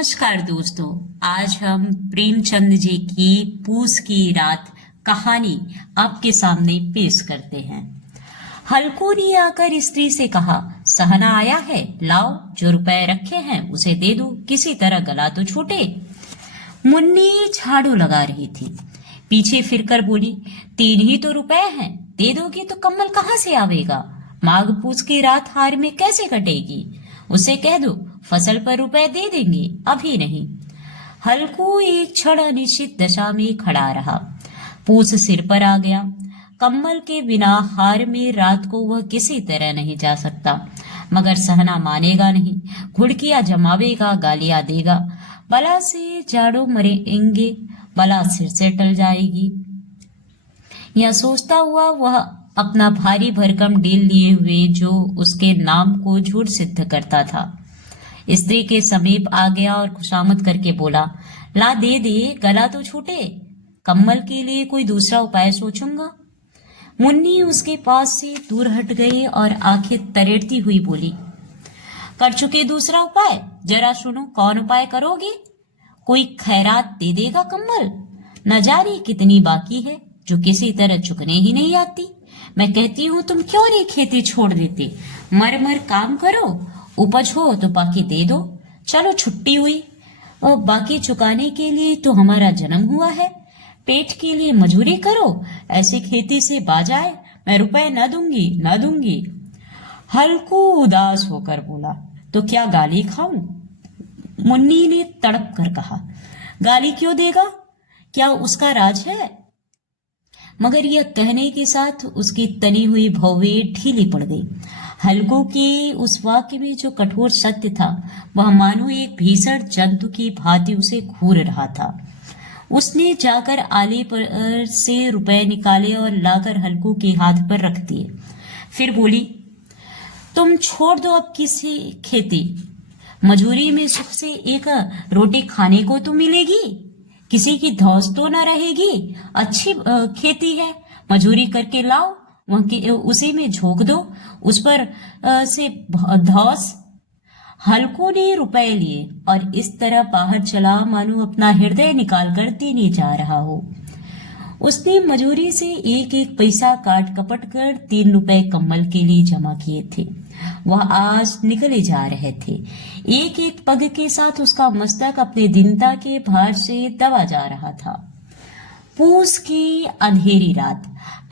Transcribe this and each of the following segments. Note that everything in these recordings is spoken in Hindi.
नमस्कार दोस्तों। आज हम प्रेमचंद जी की पूस की रात कहानी आपके सामने पेश करते हैं। हल्कू ने आकर स्त्री से कहा, सहना आया है, लाओ जो रुपए रखे हैं उसे दे दो, किसी तरह गला तो छूटे। मुन्नी झाड़ू लगा रही थी, पीछे फिरकर बोली, 3 ही तो रुपए हैं, दे दोगी तो कम्बल कहाँ से आवेगा? माघ पूस की रात हार में कैसे कटेगी? उसे कह दो फसल पर रुपए दे देंगे, अभी नहीं। हल्कू एक क्षण अनिश्चित दशा में खड़ा रहा। पूस सिर पर आ गया। कम्बल के बिना हार में रात को वह किसी तरह नहीं जा सकता, मगर सहना मानेगा नहीं, घुड़कियां जमावेगा, गालियां देगा, बला से झाड़ू मरेंगे, बला सिर से टल जाएगी। यह सोचता हुआ वह अपना भारी भरकम डील लिए हुए जो उसके नाम को झूठ सिद्ध करता था, स्त्री के समीप आ गया और खुशामद करके बोला, ला दे दे, गला तो छूटे, कम्बल के लिए कोई दूसरा उपाय सोचूंगा। मुन्नी उसके पास से दूर हट गई और आंखें तरेड़ती हुई बोली, कर चुके दूसरा उपाय, जरा सुनो कौन उपाय करोगे? कोई खैरात दे देगा कम्बल? न जाने कितनी बाकी है जो किसी तरह चुकने ही नहीं आती। मैं कहती हूँ तुम क्यों नहीं खेती छोड़ देते, मर मर काम करो, उपज हो तो बाकी दे दो। चलो छुट्टी हुई, और बाकी चुकाने के लिए तो हमारा जन्म हुआ है, पेट के लिए मजूरी करो, ऐसे खेती से बाजाए मैं रुपए न दूंगी, न दूंगी। हल्कू उदास होकर बोला, तो क्या गाली खाऊं? मुन्नी ने तड़प कर कहा, गाली क्यों देगा, क्या उसका राज है? मगर यह कहने के साथ उसकी तनी हुई भौवें ढीली पड़ गई। हल्कू के उस वाक्य में जो कठोर सत्य था, वह मानो एक भीषण जंतु की भांति उसे घूर रहा था। उसने जाकर आले पर से रुपए निकाले और लाकर हल्कू के हाथ पर रख दिए। फिर बोली, तुम छोड़ दो अब किसी खेती, मजूरी में सुख से एक रोटी खाने को तो मिलेगी, किसी की धौस तो न रहेगी। अच्छी खेती है, मजूरी करके लाओ, उसी में झोंक दो, उस पर से धौस। हल्कू ने रुपए लिए और इस तरह बाहर चला मानो अपना हृदय निकाल कर देने जा रहा हो। उसने मजूरी से एक एक पैसा काट कपट कर 3 रुपए कम्बल के लिए जमा किए थे। वह आज निकले जा रहे थे। एक एक पग के साथ उसका मस्तक अपने दीनता के भार से दबा जा रहा था। पूस की अंधेरी रात,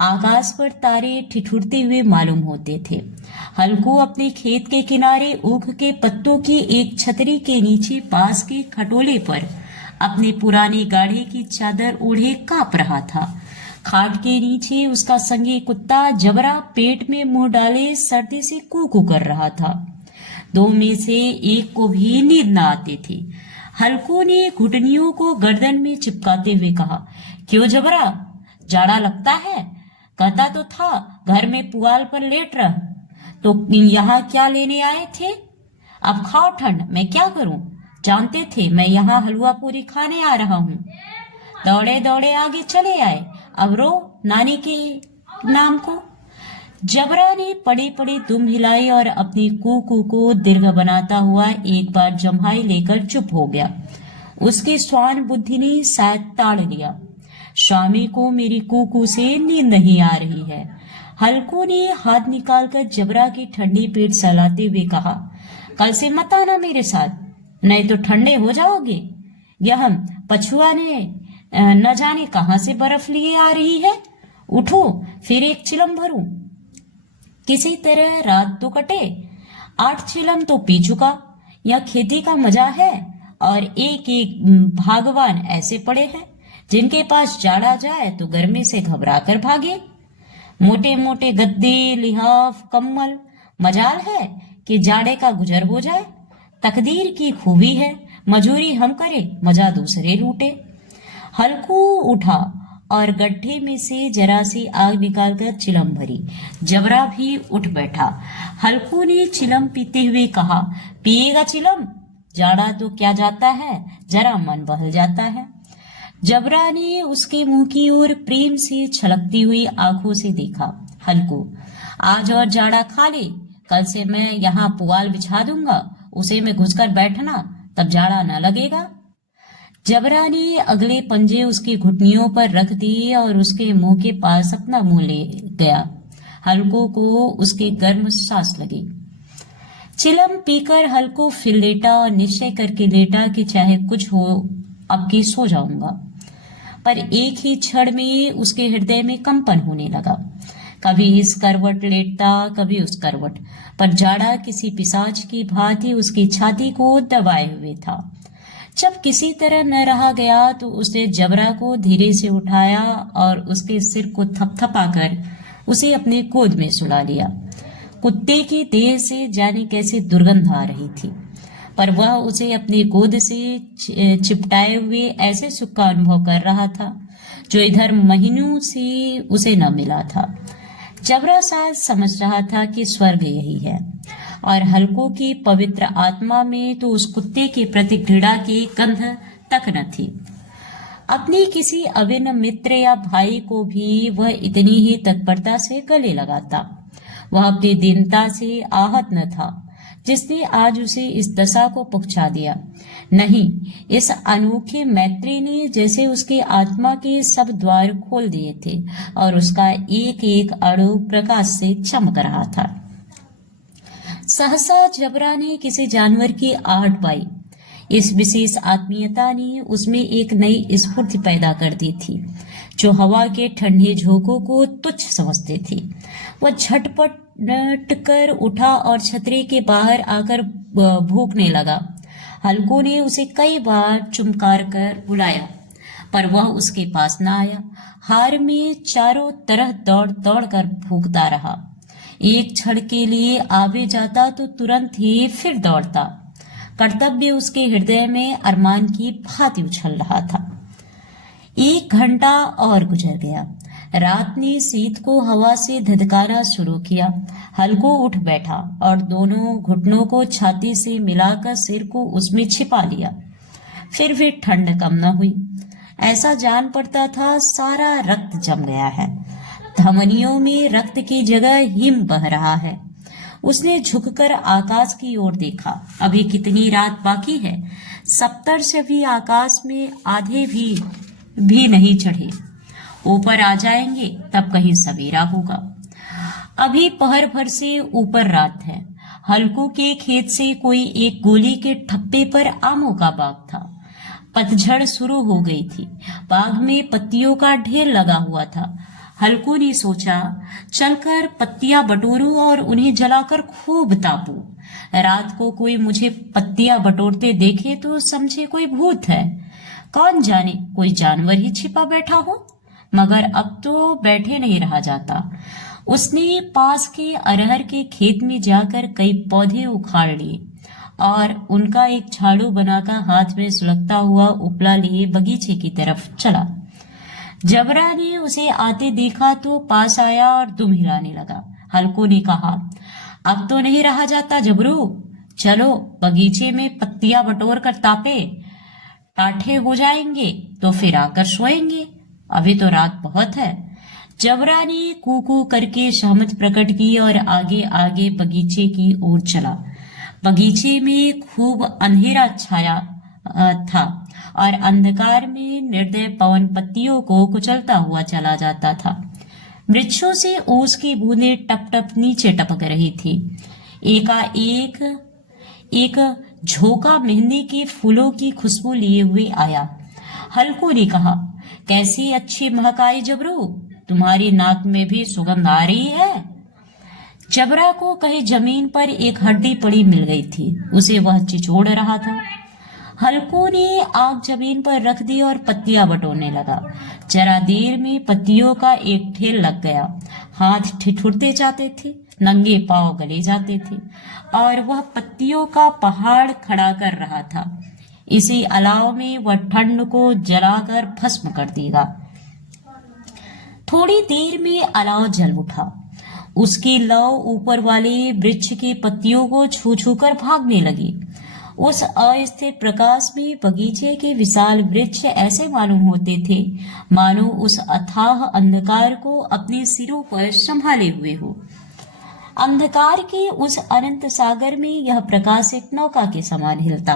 आकाश पर तारे ठिठुरते हुए मालूम होते थे। हल्कू अपने खेत के किनारे ऊख के पत्तों की एक छतरी के नीचे पास के खटोले पर अपने पुराने गाढ़े की चादर ओढ़े कांप रहा था। खाट के नीचे उसका संगी कुत्ता जबरा पेट में मुंह डाले सर्दी से कूकू कर रहा था। 2 में से एक को भी नींद न आती थी। हल्कू ने घुटनियों को गर्दन में चिपकाते हुए कहा, क्यों जबरा, जाड़ा लगता है? कहता तो था घर में पुआल पर लेट रह, तो यहाँ क्या लेने आए थे? अब खाओ ठंड, मैं क्या करूं? जानते थे मैं यहाँ हलवा पूरी खाने आ रहा हूँ। दौड़े दौड़े आगे चले आए, अब रो नानी के नाम को। जबरा ने पड़े पड़े दुम हिलाई और अपनी कूकू को दीर्घ बनाता हुआ एक बार जम्हाई लेकर चुप हो गया। उसकी स्वान बुद्धि ने शायद ताड़ लिया, स्वामी को मेरी कूकू से नींद नहीं आ रही है। हल्कू ने हाथ निकालकर जबरा की ठंडी पेट सहलाते हुए कहा, कल से मत आना मेरे साथ, नहीं तो ठंडे हो जाओगे। यह पछुआ ने न जाने कहां से बर्फ लिए आ रही है। उठो फिर एक चिलम भरूं। किसी तरह रात तो कटे, 8 चिलम तो पी चुका। यह खेती का मजा है, और एक एक भागवान ऐसे पड़े हैं जिनके पास जाड़ा जाए तो गर्मी से घबरा कर भागे। मोटे मोटे गद्दे, लिहाफ, कम्बल, मजाल है कि जाड़े का गुजर हो जाए। तकदीर की खूबी है, मजूरी हम करें, मजा दूसरे लूटे। हल्कू उठा और गड्ढे में से जरा सी आग निकालकर चिलम भरी। जबरा भी उठ बैठा। हल्कू ने चिलम पीते हुए कहा, पिएगा चिलम? जाड़ा तो क्या जाता है, जरा मन बहल जाता है। जबरा ने उसके मुंह की ओर प्रेम से छलकती हुई आंखों से देखा। हल्कू, आज और जाड़ा खा ले, कल से मैं यहाँ पुआल बिछा दूंगा, उसे में घुसकर बैठना, तब जाड़ा न लगेगा। जबरा ने अगले पंजे उसकी घुटनियों पर रख दिए और उसके मुंह के पास अपना मुंह ले गया। हल्को को उसकी गर्म सांस लगी। चिलम पीकर हल्को फिर लेटा और निश्चय करके लेटा कि चाहे कुछ हो अब की सो जाऊंगा। पर एक ही क्षण में उसके हृदय में कंपन होने लगा। कभी इस करवट लेटता, कभी उस करवट, पर जाड़ा किसी पिशाच की भांति उसकी छाती को दबाए हुए था। जब किसी तरह न रहा गया तो उसने जबरा को धीरे से उठाया और उसके सिर को थपथपाकर उसे अपने गोद में सुला लिया। कुत्ते की देह से जाने कैसे दुर्गंध आ रही थी, पर वह उसे अपनी गोद से चिपटाए हुए ऐसे सुख का अनुभव कर रहा था जो इधर महीनों से उसे न मिला था। जबरा शायद समझ रहा था कि स्वर्ग यही है, और हल्को की पवित्र आत्मा में तो उस कुत्ते के प्रति घृणा की गंध तक न थी। अपनी किसी अभिन्न मित्र या भाई को भी वह इतनी ही तत्परता से गले लगाता। वह अपनी दीनता से आहत न था जिसने आज उसे इस दशा को पहुंचा दिया। नहीं, इस अनोखे मैत्री ने जैसे उसकी आत्मा के सब द्वार खोल दिए थे और उसका एक एक अणु प्रकाश से चमक रहा था। सहसा जबरा ने किसी जानवर की आहट पाई। इस विशेष आत्मीयता ने उसमें एक नई स्फूर्ति पैदा कर दी थी जो हवा के ठंडे झोंकों को तुच्छ समझते थे। वह झटपट कर उठा और छतरी के बाहर आकर भूखने लगा। हल्को ने उसे कई बार चुमकार कर बुलाया, पर वह उसके पास न आया। हार में चारों तरह दौड़ दौड़ कर भूखता रहा। एक क्षण के लिए आवे जाता तो तुरंत ही फिर दौड़ता। कर्तव्य उसके हृदय में अरमान की भांति उछल रहा था। 1 घंटा और गुजर गया। रात ने शीत को हवा से धधकाना शुरू किया। हल्को उठ बैठा और दोनों घुटनों को छाती से मिलाकर सिर को उसमें छिपा लिया। फिर भी ठंड कम न हुई। ऐसा जान पड़ता था सारा रक्त जम गया है, धमनियों में रक्त की जगह हिम बह रहा है। उसने झुककर आकाश की ओर देखा। अभी कितनी रात बाकी है? सप्तर्षि आकाश में आधे भी नहीं चढ़े। ऊपर आ जाएंगे तब कहीं सवेरा होगा। अभी पहर भर से ऊपर रात है। हल्को के खेत से कोई एक गोली के ठप्पे पर आमों का बाग था। पतझड़ शुरू हो गई थी। बाग में पत्तियों का ढेर लगा हुआ था। हल्को ने सोचा, चलकर पत्तियां बटोरूं और उन्हें जलाकर खूब तापूं। रात को कोई मुझे पत्तियां बटोरते देखे तो समझे कोई भूत है। कौन जाने कोई जानवर ही छिपा बैठा हो। मगर अब तो बैठे नहीं रहा जाता। उसने पास के अरहर के खेत में जाकर कई पौधे उखाड़ लिए और उनका एक झाड़ू बनाकर हाथ में सुलगता हुआ उपला लिए बगीचे की तरफ चला। जबरा ने उसे आते देखा तो पास आया और दुम हिलाने लगा। हल्को ने कहा, अब तो नहीं रहा जाता जबरू, चलो बगीचे में पत्तियां बटोर कर तापे। टाठे हो जाएंगे तो फिर आकर सोएंगे, अभी तो रात बहुत है। जबरा ने कू करके सहमत प्रकट की और आगे आगे बगीचे की ओर चला। बगीचे में खूब अंधेरा छाया था और अंधकार में निर्दय पवन पत्तियों को कुचलता हुआ चला जाता था। वृक्षों से ओस की बूंदें टप टप नीचे टपक रही थी। एकाएक एक झोंका मेहंदी के फूलों की खुशबू लिए हुए आया। हल्को ने कहा, कैसी अच्छी महक आई जबरू, तुम्हारी नाक में भी सुगंध आ रही है। जबरा को कहीं जमीन पर एक हड्डी पड़ी मिल गई थी, उसे वह चिचोड़ रहा था। हल्को ने आग जमीन पर रख दी और पत्तियां बटोरने लगा। जरा देर में पत्तियों का एक ढेर लग गया। हाथ ठिठुरते जाते थे, नंगे पांव गले जाते थे और वह पत्तियों का पहाड़ खड़ा कर रहा था। इसी अलाव में वह ठंड को जलाकर भस्म कर देगा। थोड़ी देर में अलाव जल उठा। उसकी लौ ऊपर वाले वृक्ष की पत्तियों को छू छू कर भागने लगी। उस अस्थिर प्रकाश में बगीचे के विशाल वृक्ष ऐसे मालूम होते थे मानो उस अथाह अंधकार को अपने सिरों पर संभाले हुए हो। अंधकार के उस अनंत सागर में यह प्रकाश एक नौका के समान हिलता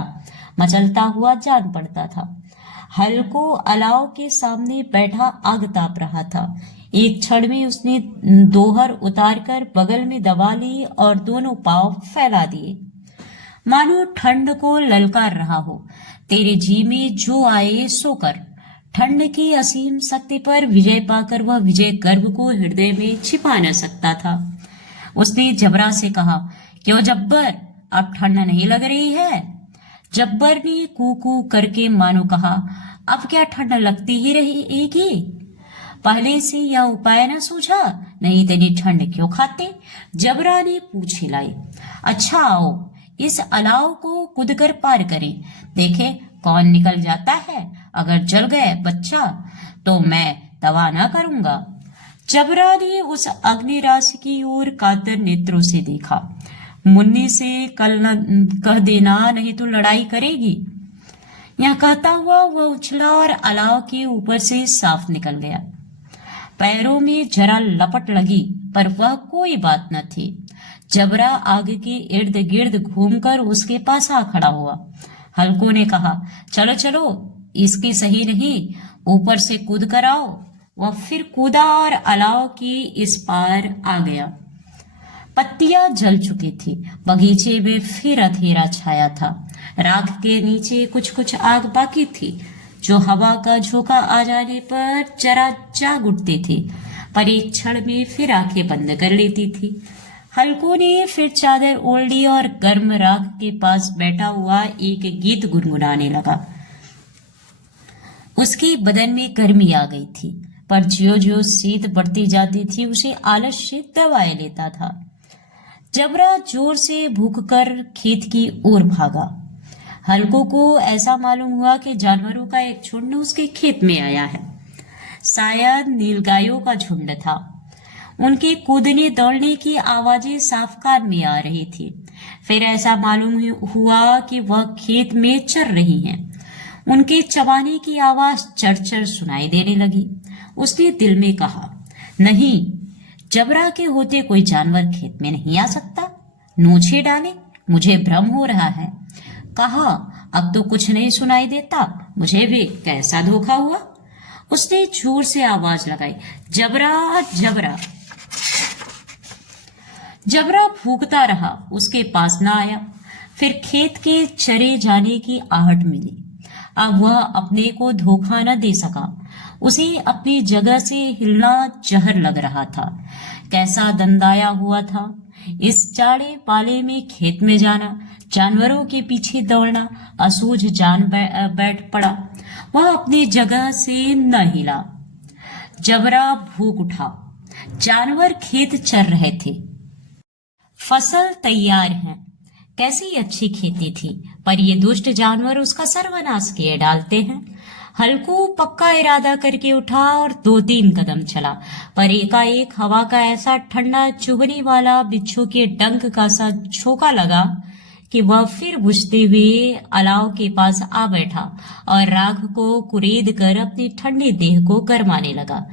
मचलता हुआ जान पड़ता था। हल्को अलाव के सामने बैठा आग ताप रहा था। एक क्षण में उसने दोहर उतारकर बगल में दबा ली और दोनों पांव फैला दिए, मानो ठंड को ललकार रहा हो। तेरे जी में जो आए सो कर। ठंड की असीम शक्ति पर विजय पाकर वह विजय गर्व को हृदय में छिपा न सकता था। उसने जबरा से कहा, क्यों जब्बर, अब ठंड नहीं लग रही है? जब्बर ने कू कू करके मानो कहा, अब क्या ठंड लगती ही रहेगी? पहले से यह उपाय न सूझा, नहीं तेरी ठंड क्यों खाते? जबरा ने पूछ हिलाई। अच्छा आओ, इस अलाव को कूदकर पार करें, देखे कौन निकल जाता है। अगर जल गए बच्चा तो मैं तवा न करूंगा। जबरा ने उस अग्नि राशि की ओर कातर नेत्रों से देखा। मुन्नी से कल न कह देना, नहीं तो लड़ाई करेगी। यह कहता हुआ वह उछला और अलाव के ऊपर से साफ निकल गया। पैरों में जरा लपट लगी, पर वह कोई बात न थी। जबरा आग के इर्द गिर्द घूमकर उसके पास आ खड़ा हुआ। हल्को ने कहा, चलो चलो, इसकी सही नहीं, ऊपर से कूद कर आओ। वह फिर कूदा और अलाव की इस पार आ गया। पत्तियां जल चुकी थी। बगीचे में फिर अंधेरा छाया था। राख के नीचे कुछ कुछ आग बाकी थी, जो हवा का झोंका आ जाने पर जरा जाग उठती थी, पर एक क्षण में फिर आंखें बंद कर लेती थी। हल्को ने फिर चादर ओढ़ ली और गर्म राख के पास बैठा हुआ एक गीत गुनगुनाने लगा। उसके बदन में गर्मी आ गई थी, पर ज्यों ज्यों शीत बढ़ती जाती थी उसे आलस्य दबाए लेता था। जबरा जोर से भूख कर खेत की ओर भागा। हल्को को ऐसा मालूम हुआ कि जानवरों का एक झुंड उसके खेत में आया है। शायद नीलगायों का झुंड था। उनके कूदने दौड़ने की आवाजें साफ कान में आ रही थी। फिर ऐसा मालूम हुआ कि वह खेत में चर रही हैं। उनके चबाने की आवाज चरचर सुनाई देने लगी। उसने दिल में कहा, नहीं, जबरा के होते कोई जानवर खेत में नहीं आ सकता। नोचे डाले, मुझे भ्रम हो रहा है। कहा, अब तो कुछ नहीं सुनाई देता, मुझे भी कैसा धोखा हुआ। उसने जोर से आवाज लगाई, जबरा जबरा। जबरा भूखता रहा, उसके पास न आया। फिर खेत के चरे जाने की आहट मिली। अब वह अपने को धोखा न दे सका। उसे अपनी जगह से हिलना जहर लग रहा था। कैसा दंदाया हुआ था। इस चाड़े पाले में खेत में जाना, जानवरों के पीछे दौड़ना, असूझ जान बैठ पड़ा। वह अपनी जगह से न हिला। जबरा भूख उठा। जानवर खेत चर रहे थे। फसल तैयार है। कैसी अच्छी खेती थी, पर ये दुष्ट जानवर उसका सर्वनाश किए डालते हैं। हल्को पक्का इरादा करके उठा और 2-3 कदम चला, पर एकाएक हवा का ऐसा ठंडा चुभने वाला बिच्छू के डंक का सा झोंका लगा कि वह फिर बुझते हुए अलाव के पास आ बैठा और राख को कुरेद कर अपनी ठंडी देह को गरमाने लगा।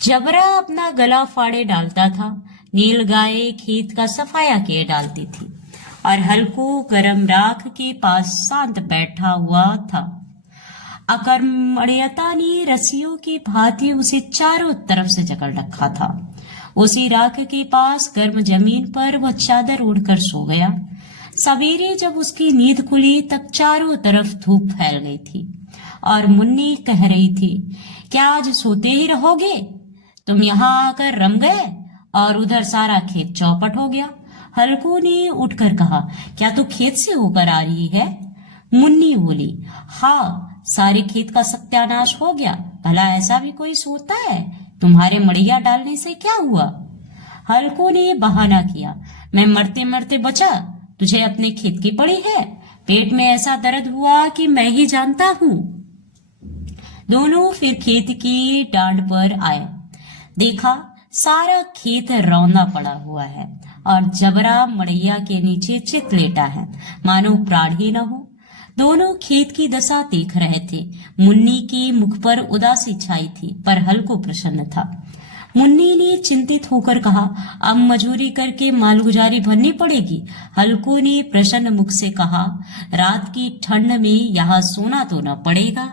जबरा अपना गला फाड़े डालता था। नील गाय खेत का सफाया किए डालती थी और हल्को गरम राख के पास शांत बैठा हुआ था। अकर्मण्यता ने रस्सियों की भांति उसे चारों तरफ से जकड़ रखा था। उसी राख के पास गर्म जमीन पर वह चादर ओढ़कर सो गया। सवेरे जब उसकी नींद खुली तब चारों तरफ धूप फैल गई थी और मुन्नी कह रही थी, क्या आज सोते ही रहोगे? तुम यहाँ आकर रम गए और उधर सारा खेत चौपट हो गया। हल्को ने उठकर कहा, क्या तू खेत से होकर आ रही है? मुन्नी बोली, हाँ, सारे खेत का सत्यानाश हो गया। भला ऐसा भी कोई सोता है? तुम्हारे मड़िया डालने से क्या हुआ? हल्को ने बहाना किया, मैं मरते मरते बचा, तुझे अपने खेत की पड़ी है। पेट में ऐसा दर्द हुआ कि मैं ही जानता हूँ। दोनों फिर खेत की डांड पर आए। देखा, सारा खेत रौंदा पड़ा हुआ है और जबरा मड़ैया के नीचे चित लेटा है, मानो प्राण ही न हो। दोनों खेत की दशा देख रहे थे। मुन्नी की मुख पर उदासी छाई थी, पर हल्को प्रसन्न था। मुन्नी ने चिंतित होकर कहा, अब मजूरी करके मालगुजारी भरनी पड़ेगी। हल्कू ने प्रसन्न मुख से कहा, रात की ठंड में यहाँ सोना तो न पड़ेगा।